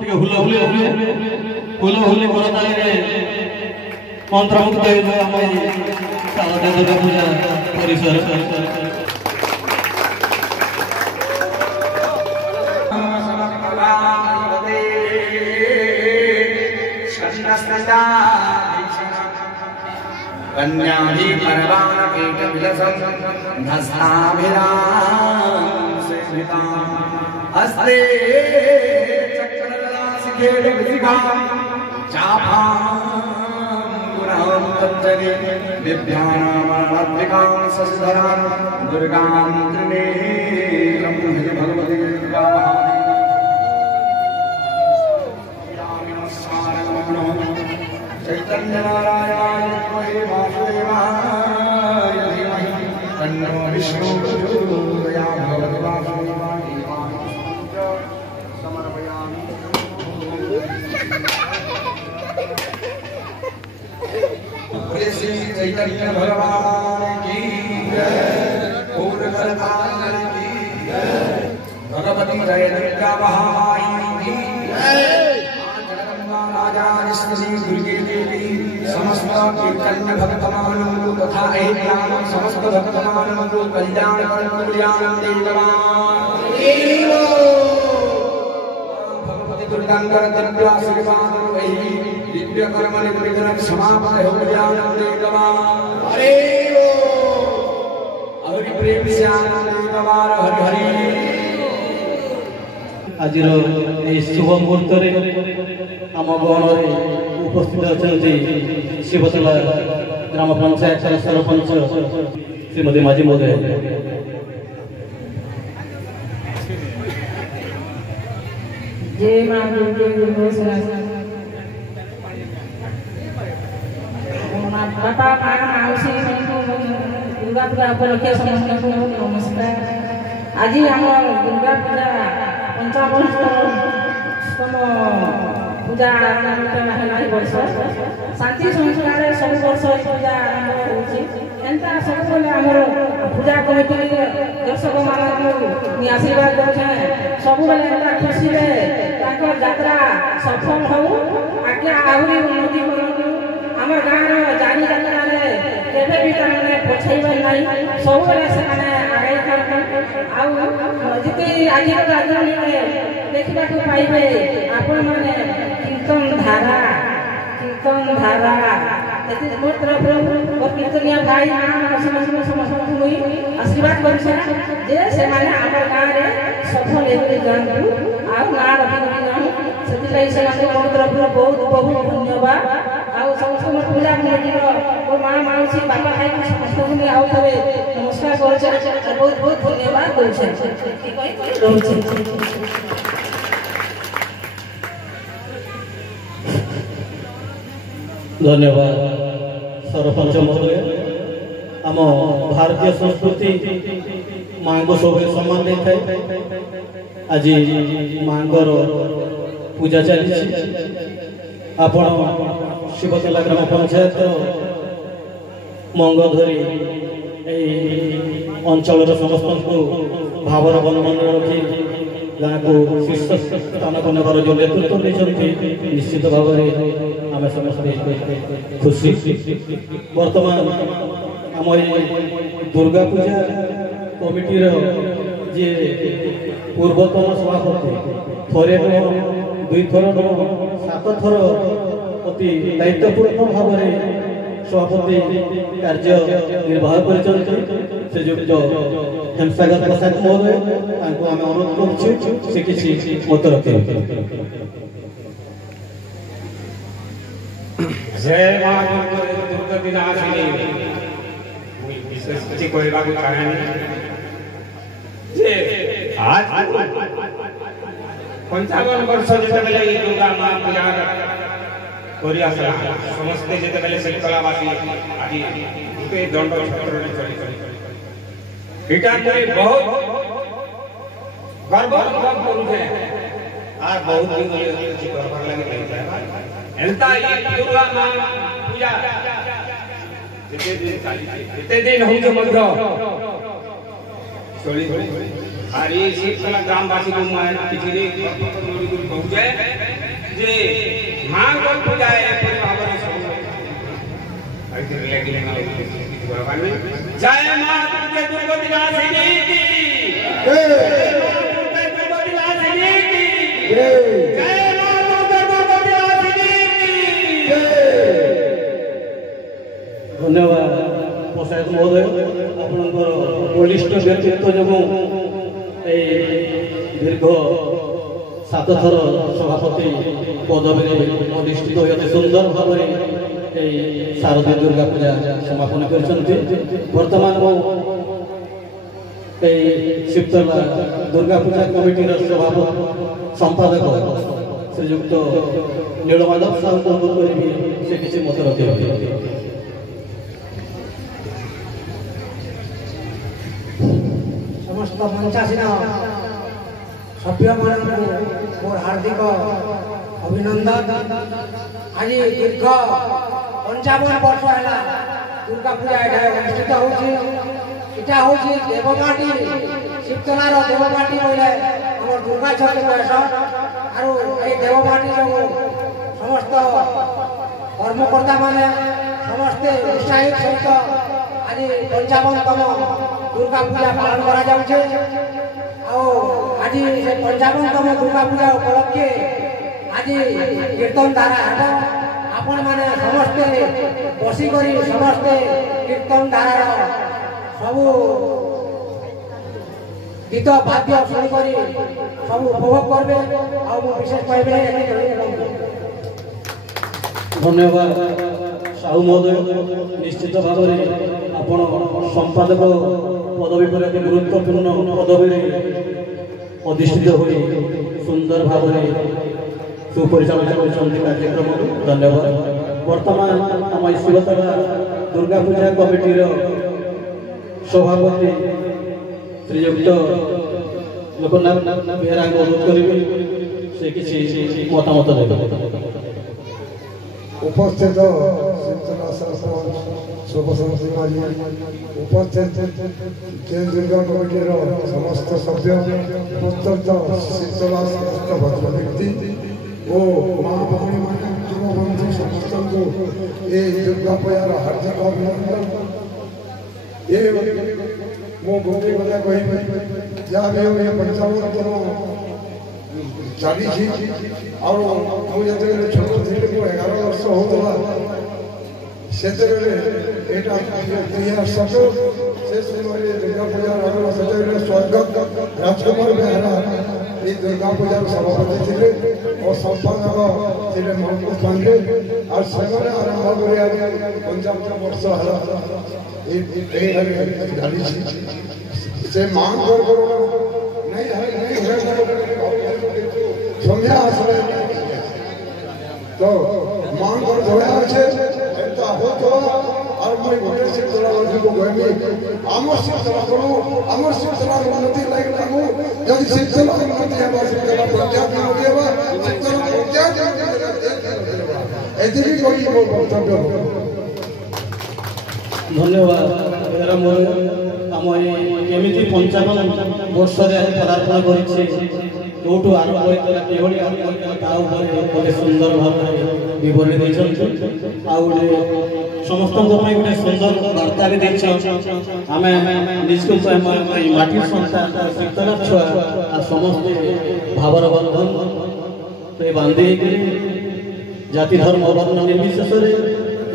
ଟିକେ ହୁଲହୁଲି କରତାଳିରେ ମନ୍ତ୍ରମୁଗ୍ଧ ହେଇଯିବ ଆମ ଶାରଦା ଦୁର୍ଗା ପୂଜା ପରିସର। कन्याधि परवान कीट विलसं धस्ताभिराम सेविता हस्ते चक्रगदा शिखेर विशिखा चापां गुणां तञ्जलि दिव्यानामात्मिकां ससधरां दुर्गां त्रिनेत्रं भज भगवती दुर्गा चैतन्य नारायणाय विद्महे वासुदेवाय धीमहि तन्नो विष्णुः प्रचोदयात् भगवति वासुदेवाय समर्पयामि। बोले श्री चैतन्य भगवान की जय, पूर्णकर्तार की जय, भगवती जय दुर्गा महामाई की जय, राजा श्री दुर्गे देवी समस्त कीर्तन्य भक्तमानंदो तथा ऐक्यान समस्त भक्तमानंदो कल्याण कल्याणं देववान भगवती दुर्गांकर दिव्याशीर्वाद वही दिव्य कर्म निर्विघ्न समापन हो कल्याणं देववान हरे हरि प्रेम से आनंद देववान हरि हरि। आज शुभ मुहूर्त आम गणरे उपस्थित अच्छा शिवतला ग्राम पंचायत सरपंच श्रीमती माझी महोदय। जय मां दुर्गे बापा माँ माउसी दुर्गा पूजा उपलक्षे समस्त नमस्कार। आज आम दुर्गा पूजा 55तम पूजा आरंभ वर्ष शांति संस्कार सब वर्ष पूजा आरंभ होता सब आमर पूजा कमिटी दर्शक मान आशीर्वाद देते सब खुशी यात्रा सफल हो आगे आहरी उन्नति करूँ आम गाँव जानी यात्रा केवे भी पछाइबार ना सब आगे आते आज राजधानी देखा पाइबे आपण मैंने कीर्तन धारा मो तरफ कीर्तनिया भाई समस्त आशीर्वाद कर गाँव में सफल जातु आउ गाँव रखी जाऊँ से मो तरफ बहुत बहुत धन्यवाद। समस्त पूजा कमिटी मो माँ माउसी बापा भाई समस्त आउ थे नमस्कार कर बहुत बहुत धन्यवाद दूसरे। धन्यवाद सरपंच महोदय। आम भारतीय संस्कृति माँ को सब सम्मान देता है। आज माँ पूजा चली आपण शिवतला ग्राम पंचायत मंग धरी अंचल समस्त भावर बंधन रखी गाँ को शीर्ष स्थान को नेबार जो नेतृत्व नहीं निश्चित भाव में आम समस्त खुशी। वर्तमान आम दुर्गा पूजा कमिटी जी पूर्वतन सभापति थरे दुई थर 7 थर अति दायित्वपूर्ण भाव में सभापति कार्य निर्वाह कर हेमसागर प्रसाद महोदय आम अनुरोध कर किसी मत रखे। जय मां दुर्गा विनाशिनी विशेष किसी कहवा चाहे आज 55 वर्ष जिते दुर्गा मां पूजा समस्ते जिते श्रृंखलावासी आज गोटे दंड क्षेत्र चली बहुत गर्व अनुभव करुचे आर बहुत दिन गर्व लगे एंता ये दुर्गा मां पूजा जिते दिन होजे मध्य चली আর এই শীতকালা গ্রামবাসী কিছুদিন কହୁଛେ যে ମାଙ୍କ ପୂଜାଏ ଏପରି ଭାବରେ ଜୟ ମା ଦୁର୍ଗେ ଦୁର୍ଗତି ନାଶିନୀ କି ଜୟ ମା ଦୁର୍ଗେ ଦୁର୍ଗତି ନାଶିନୀ କି ଜୟ ମା ଦୁର୍ଗେ ଦୁର୍ଗତି ନାଶିନୀ କି ଧନ୍ୟବାଦ ପଞ୍ଚାୟତ ମହୋଦୟ ଆପଣଙ୍କର ବଳିଷ୍ଠ ବ୍ୟକ୍ତିତ୍ୱ ଯୋଗୁଁ এই দীর্ঘ 7 থর সভাপতি পদবীরে অধিষ্ঠিত হয়ে অতি সুন্দর ভাবে এই শারদীয় দুর্গা পূজা সমাপন করেছেন। বর্তমান এই শিবতলা দুর্গা পূজা কমিটির সভাপতি সম্পাদক শ্রীযুক্ত নীলমাধব সাহুকে অনুরোধ করি সে কিছু মত রଖିবে। समस्त मंचासीन सभ्य मान मोर हार्दिक अभिनंदन। आज दीर्घ 55 वर्ष है दुर्गा पूजा अनुष्ठित होची देवमाटी शिवतलार देवमाटी बोले आम दुर्गा छठ कहस और ये देवमाटी जो समस्त कर्मकर्ता माने समस्ते उत्साहित सहित आज 55तम दुर्गा पूजा पालन करा जाउछे। आज 55तम दुर्गा पूजा उपलक्षे आज कीर्तन धारा है आपण माने समस्ते बसी करी समस्ते कीर्तन धारा सब गीत वाद्य शुणी करी सब उपभोग करबे आ विशेष कहबे। धन्यवाद साहू महोदय निश्चित भाव में आपण संपादक पदवी पर एक गुरुत्वपूर्ण पदवी अधिष्ठित हो सुंदर भाव में सुपरिचालना कर कार्यक्रम धन्यवाद। वर्तमान आम शिवतला दुर्गा पूजा कमिटी सभापति श्रीयुक्त लोकनाथ बेहरा अनुरोध करेंगे से किसी मतामत देते। उपस्थित शिवतला सरपंच शुभसंसी माली उपस्थित दुर्गा कमिटीर समस्त सभ्य प्रत्यक्ष शिवतला समस्त भद्र व्यक्ति और माँ भौणी मान युव बंधु समस्त को ये दुर्गा पूजार हार्दिक अभिनंदन। ये मो गोटे कथा कह जहाँ भी हो 55तम चली और मुझे छोट थी 11 वर्ष होता से समय दुर्गा पूजा स्वर्गत राजकुमार बेहरा ये दुर्गा पूजार सभापति थे और संपादक थे महमूद पांडे और से आरंभ कर 55 वर्ष से मांग नहीं समझा आसले तो मांग कर धोया আছে এটা হতো আর মই গোটে সে তোলা লাগবো গয়মি আমার সে তোলা করো আমার সে তোলা উন্নতি লাগবো যদি সে তোলা উন্নতি হবে সে তোলা প্রত্যাগ উন্নতি হবে সে তোলা প্রত্যাগ এদিকে কই বক্তব্য। धन्यवाद बेहरा मोर आम केमिति 55 वर्ष पदार्पण करें जोटू आरंभ होता सुंदर भाव बरणी देते गोटे समस्त गोटे सुंदर वार्ता भी आम निजको माटी संस्था शीतला छुआ समस्त भावर बंधन बांधि जाति धर्म वर्ण निर्विशेष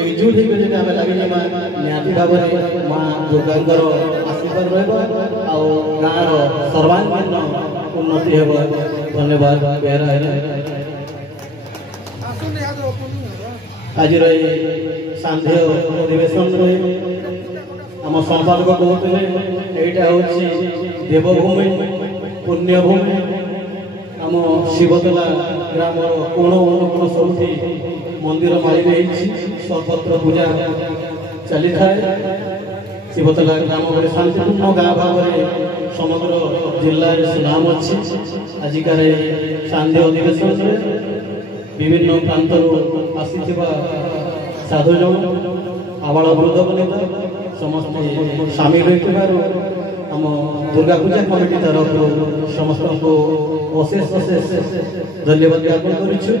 एकजुट होकर आम लगे निहाती भाव में माँ दुर्गा आशीर्वाद गाँव सर्वांगीन उन्नति हो। धन्यवाद बेहरा आज सांध्य अधिवेशन आम संपादक कहते यहाँ हूँ देवभूमि पुण्यभूमि आम शिवतला ग्राम कोण अनुकोण सब मंदिर माली सर्वत्र पूजा चली था। शिवतला ग्राम गोटे शांतिपूर्ण गाँ भाव में समग्र जिले में सुनाम अच्छी आजिकार सांध्य अधिवेशन विभिन्न प्रांत आसी साधुजन आबाल वृद्ध बनिता समस्त सामिल हो आम दुर्गा पूजा कमिटी तरफ समस्त को अशेष अशेष धन्यवाद ज्ञापन करुछु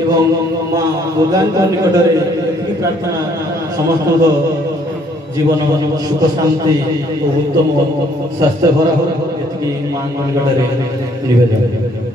एवं माँ दुर्गा निकट में प्रार्थना समस्त जीवन सुख शांति और उत्तम स्वास्थ्य भरा हो माँ निकट में निवेदन।